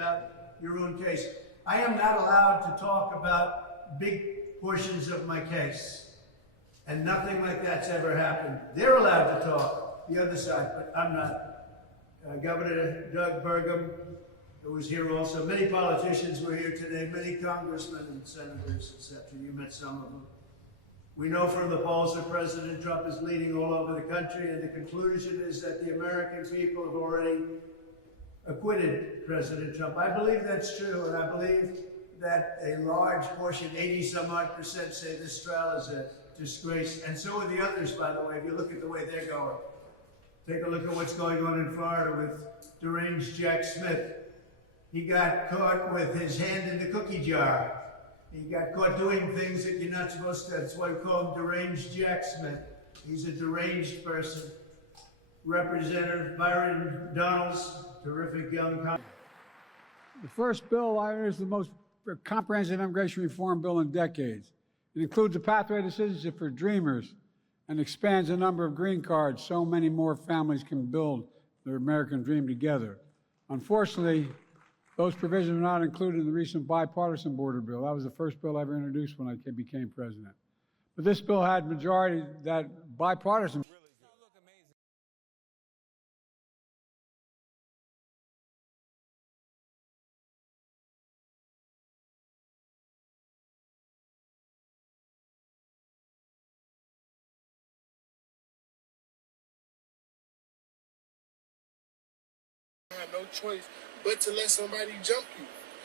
about your own case. I am not allowed to talk about big portions of my case, and nothing like that's ever happened. They're allowed to talk, the other side, but I'm not. Governor Doug Burgum, who was here also, many politicians were here today, many congressmen and senators, etc. You met some of them. We know from the polls that President Trump is leading all over the country, and the conclusion is that the American people have already acquitted President Trump. I believe that's true, and I believe that a large portion, 80-some-odd%, say this trial is a disgrace, and so are the others, by the way, if you look at the way they're going. Take a look at what's going on in Florida with deranged Jack Smith. He got caught with his hand in the cookie jar. He got caught doing things that you're not supposed to. That's why we call him deranged Jack Smith. He's a deranged person. Representative Byron Donalds, terrific young congressman. The first bill is the most comprehensive immigration reform bill in decades. It includes a pathway to citizenship for dreamers and expands the number of green cards so many more families can build their American dream together. Unfortunately, those provisions were not included in the recent bipartisan border bill. That was the first bill I ever introduced when I became president. But this bill had majority, that bipartisan. No choice but to let somebody jump you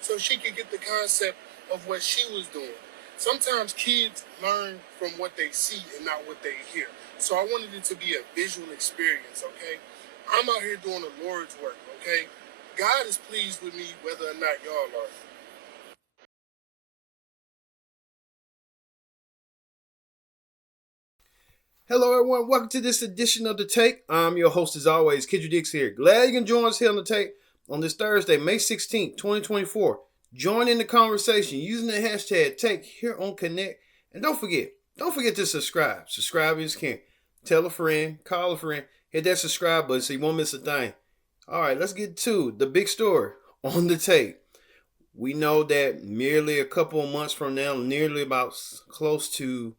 so she could get the concept of what she was doing. Sometimes kids learn from what they see and not what they hear. So I wanted it to be a visual experience, okay? I'm out here doing the Lord's work, okay? God is pleased with me whether or not y'all are. Hello, everyone. Welcome to this edition of The Take. I'm your host, as always, Kidra Dix here. Glad you can join us here on The Take on this Thursday, May 16th, 2024. Join in the conversation using the hashtag Take here on Connect. And don't forget to subscribe. Subscribe is king. Tell a friend, call a friend, hit that subscribe button so you won't miss a thing. All right, let's get to the big story on The Take. We know that merely a couple of months from now, nearly about close to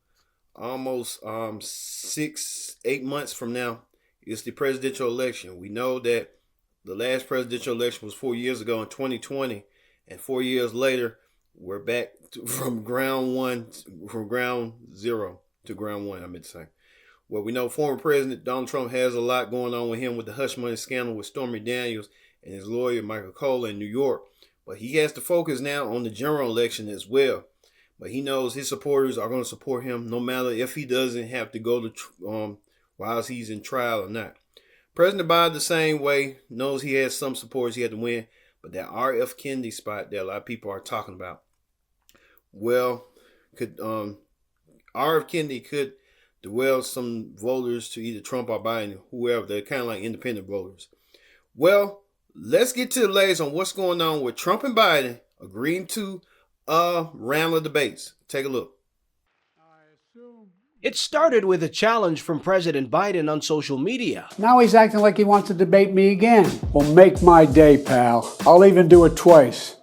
almost 6-8 months from now is the presidential election. We know that the last presidential election was 4 years ago in 2020, and 4 years later we're back from ground zero to ground one. I meant to say. Well, we know former President Donald Trump has a lot going on with him with the hush money scandal with Stormy Daniels and his lawyer Michael Cole in New York, but he has to focus now on the general election as well. But he knows his supporters are going to support him no matter if he doesn't have to go to while he's in trial or not. President Biden, the same way, knows he has some supporters he had to win, but that R.F. Kennedy spot that a lot of people are talking about. Well, could R.F. Kennedy could dwell some voters to either Trump or Biden, whoever. They're kind of like independent voters. Well, let's get to the latest on what's going on with Trump and Biden agreeing to round of debates. Take a look. It started with a challenge from President Biden on social media. Now he's acting like he wants to debate me again. Well, make my day, pal. I'll even do it twice.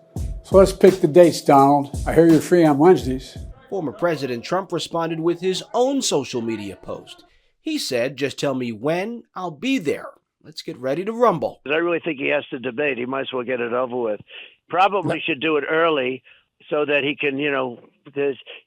So let's pick the dates, Donald. I hear you're free on Wednesdays. Former President Trump responded with his own social media post. He said, "Just tell me when, I'll be there. Let's get ready to rumble." I really think he has to debate. He might as well get it over with. Probably should do it early so that he can,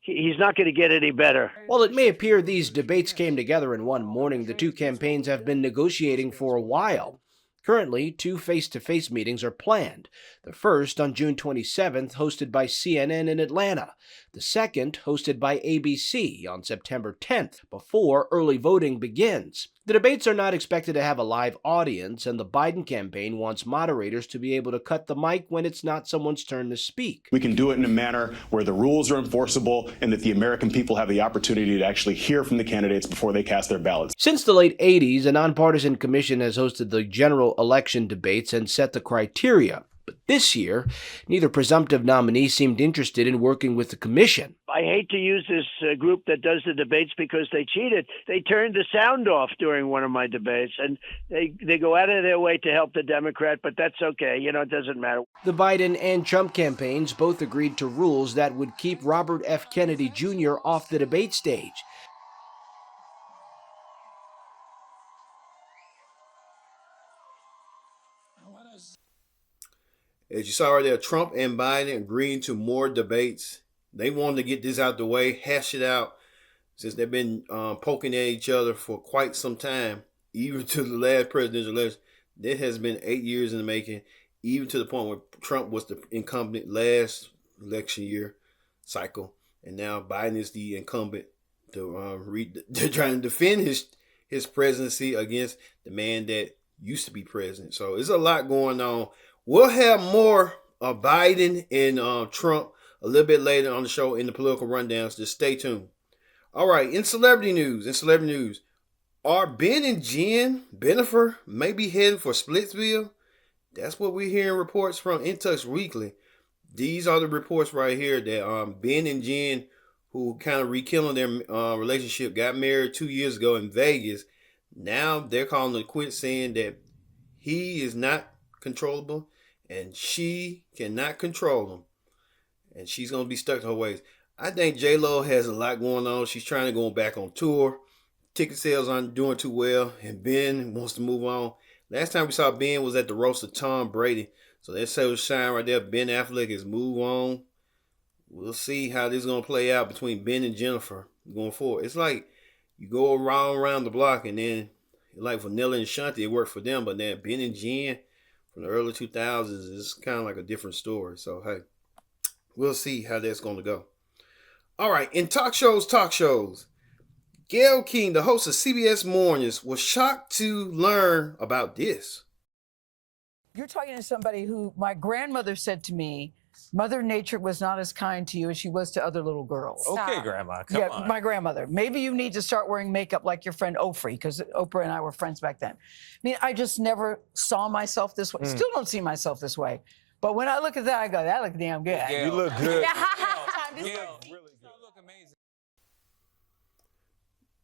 he's not going to get any better. While it may appear these debates came together in one morning, the two campaigns have been negotiating for a while. Currently, 2 face-to-face meetings are planned. The first on June 27th, hosted by CNN in Atlanta. The second, hosted by ABC on September 10th, before early voting begins. The debates are not expected to have a live audience, and the Biden campaign wants moderators to be able to cut the mic when it's not someone's turn to speak. We can do it in a manner where the rules are enforceable and that the American people have the opportunity to actually hear from the candidates before they cast their ballots. Since the late 80s, a nonpartisan commission has hosted the general election debates and set the criteria. But this year, neither presumptive nominee seemed interested in working with the commission. I hate to use this group that does the debates because they cheated. They turned the sound off during one of my debates, and they go out of their way to help the Democrat, but that's okay. You know, it doesn't matter. The Biden and Trump campaigns both agreed to rules that would keep Robert F. Kennedy Jr. off the debate stage. As you saw right there, Trump and Biden agreeing to more debates. They wanted to get this out the way, hash it out, since they've been poking at each other for quite some time, even to the last presidential election. That has been 8 years in the making, even to the point where Trump was the incumbent last election year cycle, and now Biden is the incumbent they're trying to defend his presidency against the man that used to be president. So there's a lot going on. We'll have more of Biden and Trump a little bit later on the show in the political rundowns. Just stay tuned. All right, in celebrity news, are Ben and Jennifer may be heading for Splitsville? That's what we're hearing reports from In Touch Weekly. These are the reports right here that Ben and Jen, who kind of rekindled their relationship, got married 2 years ago in Vegas. Now they're calling it quits, saying that he is not controllable and she cannot control him, and she's going to be stuck to her ways. I think J-Lo has a lot going on. She's trying to go back on tour. Ticket sales aren't doing too well, and Ben wants to move on. Last time we saw Ben was at the roast of Tom Brady. So that shows shine right there. Ben Affleck is move on. We'll see how this is going to play out between Ben and Jennifer going forward. It's like you go around the block, and then like Vanilla and Shanti, it worked for them, but then Ben and Jen from the early 2000s is kind of like a different story. So, hey, we'll see how that's going to go. All right, in talk shows, Gayle King, the host of CBS Mornings, was shocked to learn about this. You're talking to somebody who my grandmother said to me, Mother Nature was not as kind to you as she was to other little girls. Okay, Grandma, come on. My grandmother. Maybe you need to start wearing makeup like your friend Oprah, because Oprah and I were friends back then. I mean, I just never saw myself this way. Still don't see myself this way. But when I look at that, I go, that looks damn good. You look good.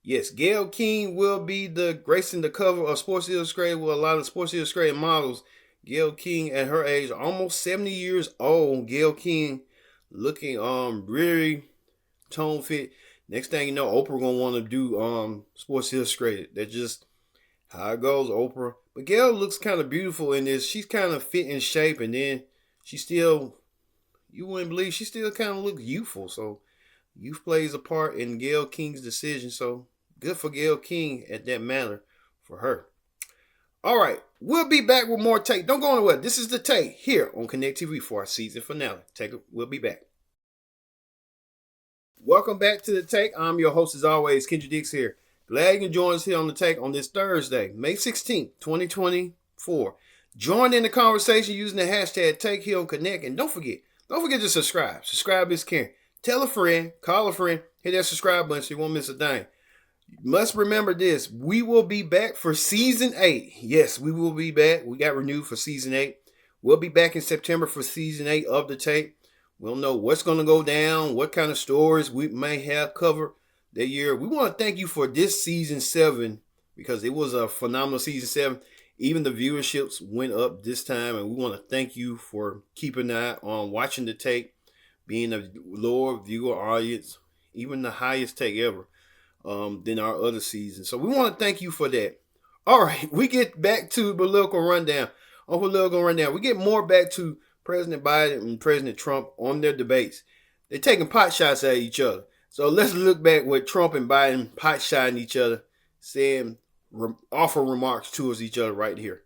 Yes, Gayle King will be gracing the cover of Sports Illustrated with a lot of Sports Illustrated models. Gayle King at her age, almost 70 years old. Gayle King looking really tone fit. Next thing you know, Oprah gonna want to do Sports Illustrated. That's just how it goes, Oprah. But Gayle looks kind of beautiful in this. She's kind of fit in shape, and then she still, you wouldn't believe, she still kind of looks youthful. So youth plays a part in Gayle King's decision. So good for Gayle King at that matter for her. All right, we'll be back with more Take. Don't go anywhere. This is the Take here on Connect TV for our season finale. We'll be back. Welcome back to the Take. I'm your host as always, Kendra Dix here. Glad you can join us here on the Take on this Thursday, May 16th, 2024. Join in the conversation using the hashtag Take here on Connect, and don't forget to subscribe. Subscribe is caring. Tell a friend, call a friend, hit that subscribe button so you won't miss a thing. You must remember this. We will be back for season 8. Yes, we will be back. We got renewed for season 8. We'll be back in September for season 8 of the Take. We'll know what's going to go down, what kind of stories we may have covered that year. We want to thank you for this season 7 because it was a phenomenal season 7. Even the viewerships went up this time, and we want to thank you for keeping an eye on watching the Take, being a lower viewer audience, even the highest Take ever. Than our other seasons. So we want to thank you for that. All right, we get back to the political rundown. We get more back to President Biden and President Trump on their debates. They're taking pot shots at each other. So let's look back with Trump and Biden pot shotting each other, saying awful remarks towards each other right here.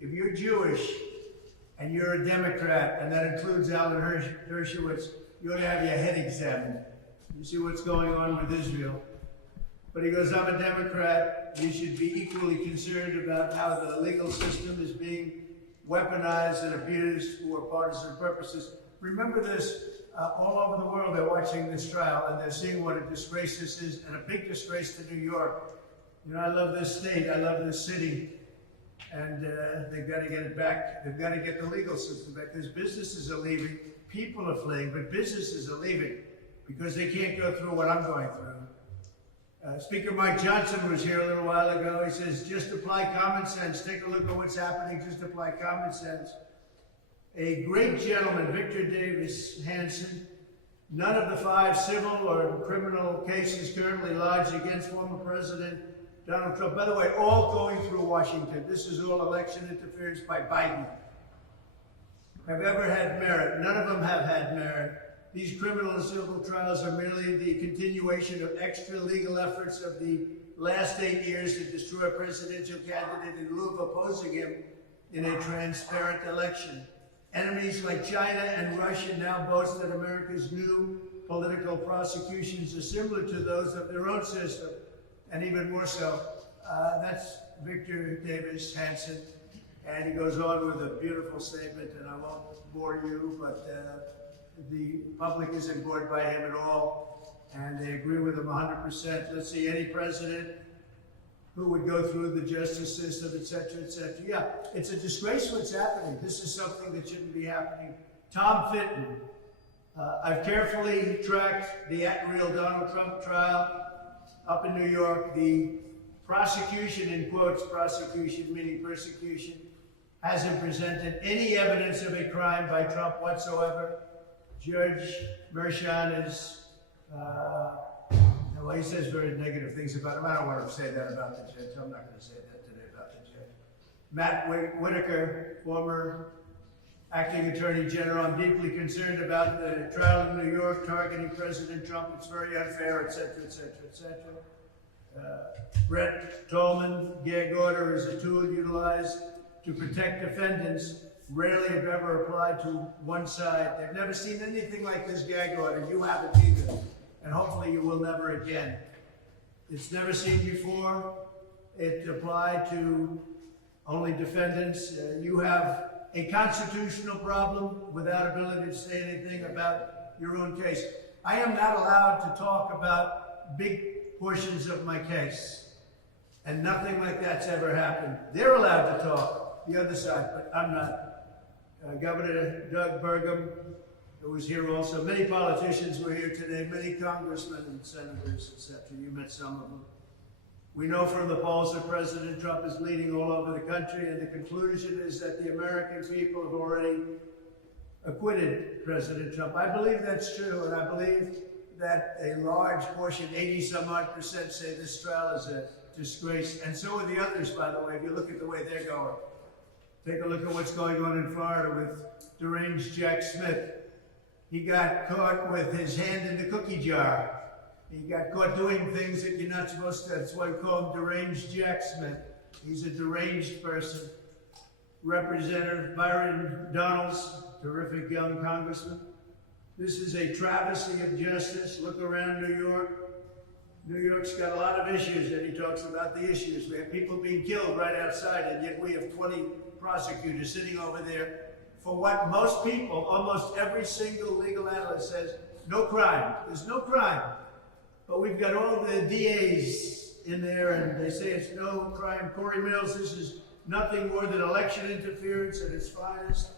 If you're Jewish and you're a Democrat, and that includes Alan Dershowitz, you ought to have your head examined. You see what's going on with Israel. But he goes, I'm a Democrat. You should be equally concerned about how the legal system is being weaponized and abused for partisan purposes. Remember this, all over the world they're watching this trial and they're seeing what a disgrace this is, and a big disgrace to New York. You know, I love this state, I love this city. And they've got to get it back. They've got to get the legal system back because businesses are leaving. People are fleeing, but businesses are leaving because they can't go through what I'm going through. Speaker Mike Johnson was here a little while ago. He says, just apply common sense. Take a look at what's happening. Just apply common sense. A great gentleman, Victor Davis Hanson, none of the 5 civil or criminal cases currently lodged against former President Donald Trump, by the way, all going through Washington. This is all election interference by Biden. Have ever had merit. None of them have had merit. These criminal and civil trials are merely the continuation of extra legal efforts of the last 8 years to destroy a presidential candidate in lieu of opposing him in a transparent election. Enemies like China and Russia now boast that America's new political prosecutions are similar to those of their own system, and even more so. That's Victor Davis Hanson, and he goes on with a beautiful statement, and I won't bore you, but the public isn't bored by him at all, and they agree with him 100%. Let's see any president who would go through the justice system, et cetera, et cetera. Yeah, it's a disgrace what's happening. This is something that shouldn't be happening. Tom Fitton. I've carefully tracked the at-real Donald Trump trial up in New York. The prosecution, in quotes, prosecution meaning persecution, hasn't presented any evidence of a crime by Trump whatsoever. Judge Merchan is, well, he says very negative things about him. I don't want to say that about the judge. I'm not going to say that today about the judge. Matt Whitaker, former acting attorney general, I'm deeply concerned about the trial in New York targeting President Trump. It's very unfair, et cetera, et cetera, et cetera. Brett Tolman, gag order is a tool utilized to protect defendants, rarely if ever applied to one side. They've never seen anything like this gag order. You haven't either. And hopefully you will never again. It's never seen before. It applied to only defendants. You have a constitutional problem without ability to say anything about your own case. I am not allowed to talk about big portions of my case, and nothing like that's ever happened. They're allowed to talk, the other side, but I'm not. Governor Doug Burgum, who was here also, many politicians were here today, many congressmen and senators, etc. You met some of them. We know from the polls that President Trump is leading all over the country, and the conclusion is that the American people have already acquitted President Trump. I believe that's true, and I believe that a large portion, 80-some-odd%, say this trial is a disgrace, and so are the others, by the way, if you look at the way they're going. Take a look at what's going on in Florida with deranged Jack Smith. He got caught with his hand in the cookie jar. He got caught doing things that you're not supposed to. That's why we call him deranged Jack Smith. He's a deranged person. Representative Byron Donalds, terrific young congressman. This is a travesty of justice. Look around New York. New York's got a lot of issues, and he talks about the issues. We have people being killed right outside, and yet we have 20 prosecutors sitting over there for what most people, almost every single legal analyst says, no crime. There's no crime. But we've got all the DAs in there, and they say it's no crime. Corey Mills, this is nothing more than election interference at its finest.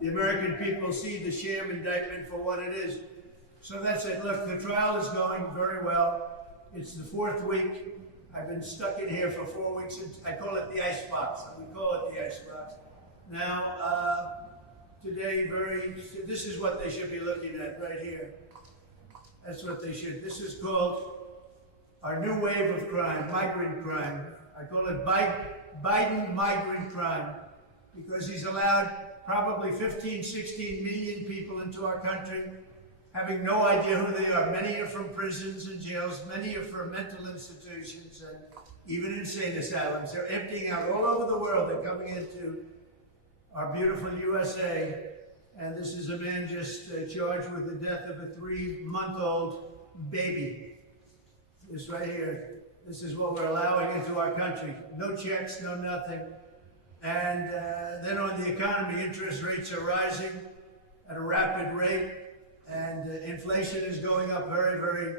The American people see the sham indictment for what it is. So that's it. Look, the trial is going very well. It's the 4th week. I've been stuck in here for 4 weeks. I call it the icebox. We call it the icebox. Now, today, this is what they should be looking at right here. That's what they should. This is called our new wave of crime, migrant crime. I call it Biden migrant crime because he's allowed probably 15, 16 million people into our country having no idea who they are. Many are from prisons and jails. Many are from mental institutions and even insane asylums. They're emptying out all over the world. They're coming into our beautiful USA. And this is a man just charged with the death of a 3-month-old baby. This right here. This is what we're allowing into our country. No checks, no nothing. And then on the economy, interest rates are rising at a rapid rate. And inflation is going up very, very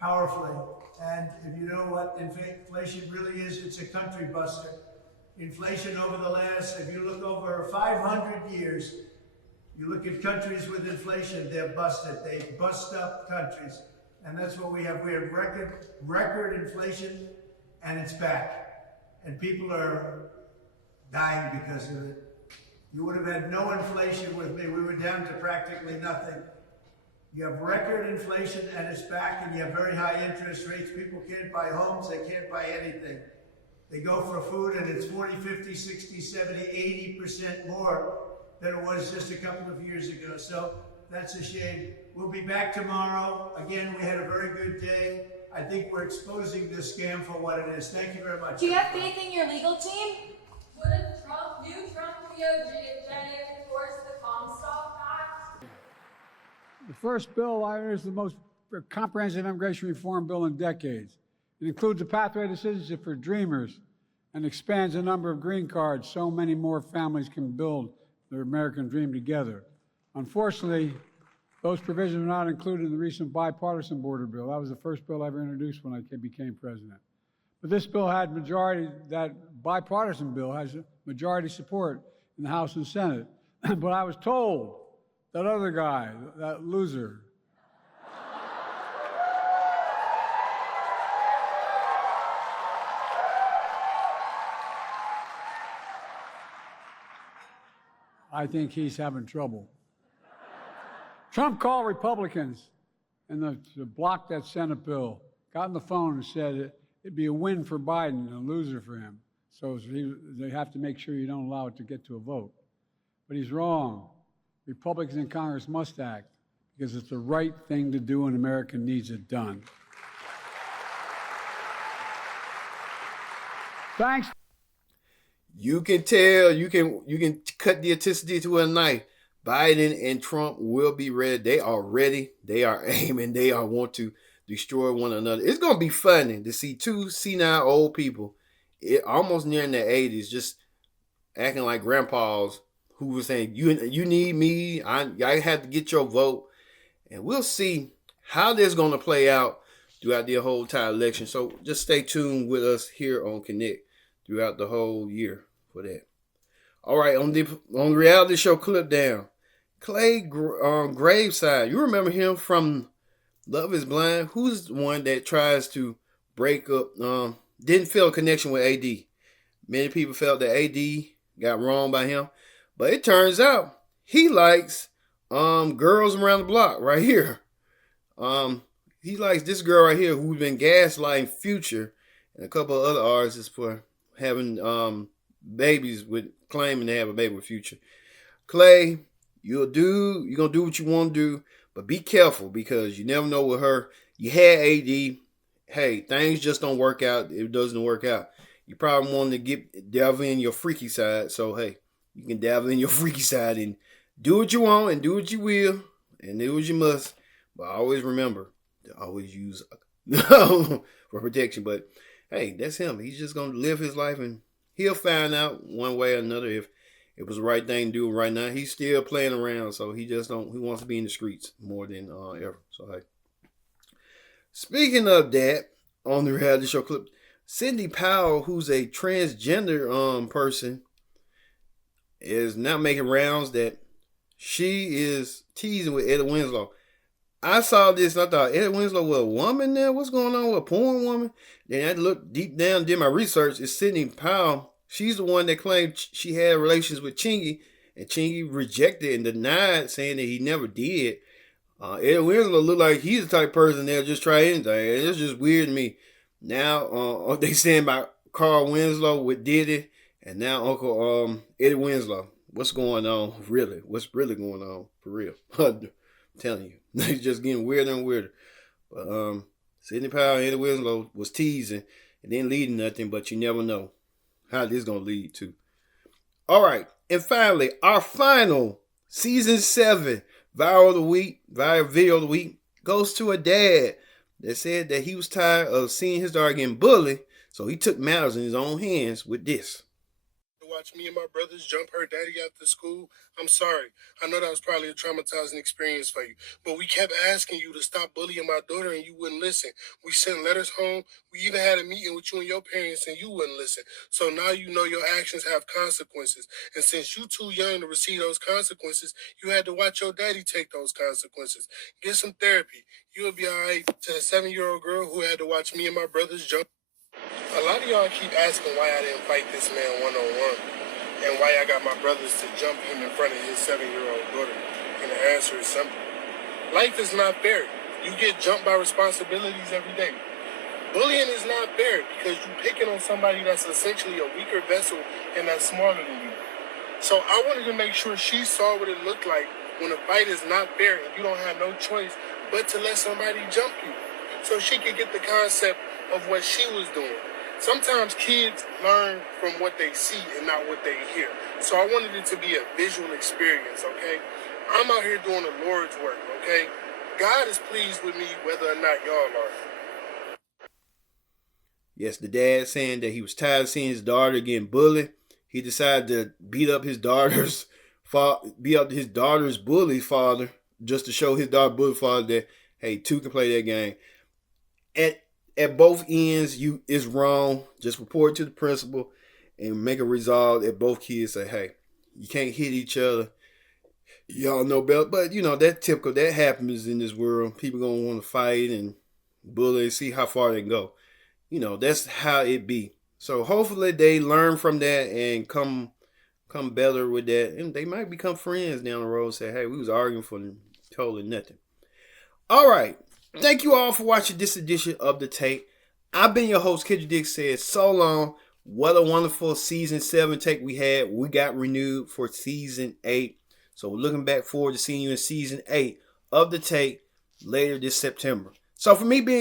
powerfully. And if you know what inflation really is, it's a country buster. Inflation over the last, if you look over 500 years, you look at countries with inflation, they're busted. They bust up countries. And that's what we have. We have record inflation, and it's back. And people are dying because of it. You would have had no inflation with me. We were down to practically nothing. You have record inflation, and it's back, and you have very high interest rates. People can't buy homes. They can't buy anything. They go for food, and it's 40, 50, 60, 70, 80% more than it was just a couple of years ago. So that's a shame. We'll be back tomorrow. Again, we had a very good day. I think we're exposing this scam for what it is. Thank you very much. Do you have faith in your legal team? Would a new Trump DOJ enforce the Comstock Act? The first bill I introduced is the most comprehensive immigration reform bill in decades. It includes a pathway to citizenship for dreamers and expands the number of green cards so many more families can build their American dream together. Unfortunately, those provisions were not included in the recent bipartisan border bill. That was the first bill I ever introduced when I became president. But this bill had that bipartisan bill has majority support in the House and Senate. But I was told that other guy, that loser, I think he's having trouble. Trump called Republicans and to block that Senate bill, got on the phone and said it'd be a win for Biden and a loser for him. So they have to make sure you don't allow it to get to a vote. But he's wrong. Republicans in Congress must act because it's the right thing to do and America needs it done. Thanks. You can tell, you can cut the intensity to a knife. Biden and Trump will be ready. They are ready. They are aiming. They are want to destroy one another. It's going to be funny to see two senile old people, almost nearing their 80s, just acting like grandpas who were saying, you need me. I have to get your vote. And we'll see how this is going to play out throughout the whole entire election. So just stay tuned with us here on Connect throughout the whole year for that. All right, on the reality show Clip Down, Clay Graveside. You remember him from Love is Blind? Who's the one that tries to break up, didn't feel a connection with AD. Many people felt that AD got wrong by him. But it turns out he likes girls around the block right here. He likes this girl right here who's been gaslighting Future and a couple of other artists for having babies with claiming to have a baby with Future. Clay, you're gonna do what you want to do, but be careful because you never know with her. You had AD. Hey, things just don't work out. It doesn't work out. You probably want to delve in your freaky side. So hey, you can dabble in your freaky side and do what you want and do what you will and do what you must. But always remember to always use for protection. But hey, that's him. He's just gonna live his life and he'll find out one way or another if it was the right thing to do right now. He's still playing around, so he wants to be in the streets more than ever. So hey. Speaking of that, on the reality show Clip, Sidney Powell, who's a transgender person, is now making rounds that she is teasing with Eddie Winslow. I saw this and I thought, Eddie Winslow was a woman there? What's going on with a porn woman? Then I had to look deep down, did my research. It's Sidney Powell. She's the one that claimed she had relations with Chingy, and Chingy rejected and denied, saying that he never did. Eddie Winslow looked like he's the type of person that'll just try anything. It's just weird to me. Now, they saying about Carl Winslow with Diddy, and now Uncle Eddie Winslow. What's going on, really? What's really going on, for real? I'm telling you. It's just getting weirder and weirder. But Sidney Powell and Eddie Winslow was teasing and didn't lead to nothing, but you never know how this is going to lead to. All right. And finally, our final season 7 viral video of the week goes to a dad that said that he was tired of seeing his daughter getting bullied, so he took matters in his own hands with this. watch me and my brothers jump her daddy after school. I'm sorry. I know that was probably a traumatizing experience for you. But we kept asking you to stop bullying my daughter and you wouldn't listen. We sent letters home. We even had a meeting with you and your parents and you wouldn't listen. So now you know your actions have consequences. And since you too young to receive those consequences, you had to watch your daddy take those consequences. Get some therapy. You'll be all right. To a 7-year-old girl who had to watch me and my brothers jump. A lot of y'all keep asking why I didn't fight this man one-on-one and why I got my brothers to jump him in front of his 7-year-old daughter. And the answer is simple. Life is not fair. You get jumped by responsibilities every day. Bullying is not fair because you're picking on somebody that's essentially a weaker vessel and that's smarter than you. So I wanted to make sure she saw what it looked like when a fight is not fair and you don't have no choice but to let somebody jump you so she could get the concept of what she was doing. Sometimes kids learn from what they see and not what they hear. So I wanted it to be a visual experience, okay? I'm out here doing the Lord's work, okay? God is pleased with me whether or not y'all are. Yes, the dad saying that he was tired of seeing his daughter getting bullied. He decided to beat up his daughter's bully father just to show his daughter bully father that, hey, two can play that game. At both ends, it's wrong. Just report to the principal and make a resolve that both kids say, hey, you can't hit each other. Y'all know better. But, that typical, that happens in this world. People going to want to fight and bully, see how far they can go. That's how it be. So hopefully they learn from that and come better with that. And they might become friends down the road. Say, hey, we was arguing for totally nothing. All right. Thank you all for watching this edition of The Take. I've been your host, Kendrick Dick says so long. What a wonderful season 7 take we had. We got renewed for season 8. So we're looking back forward to seeing you in season 8 of The Take later this September. So for me being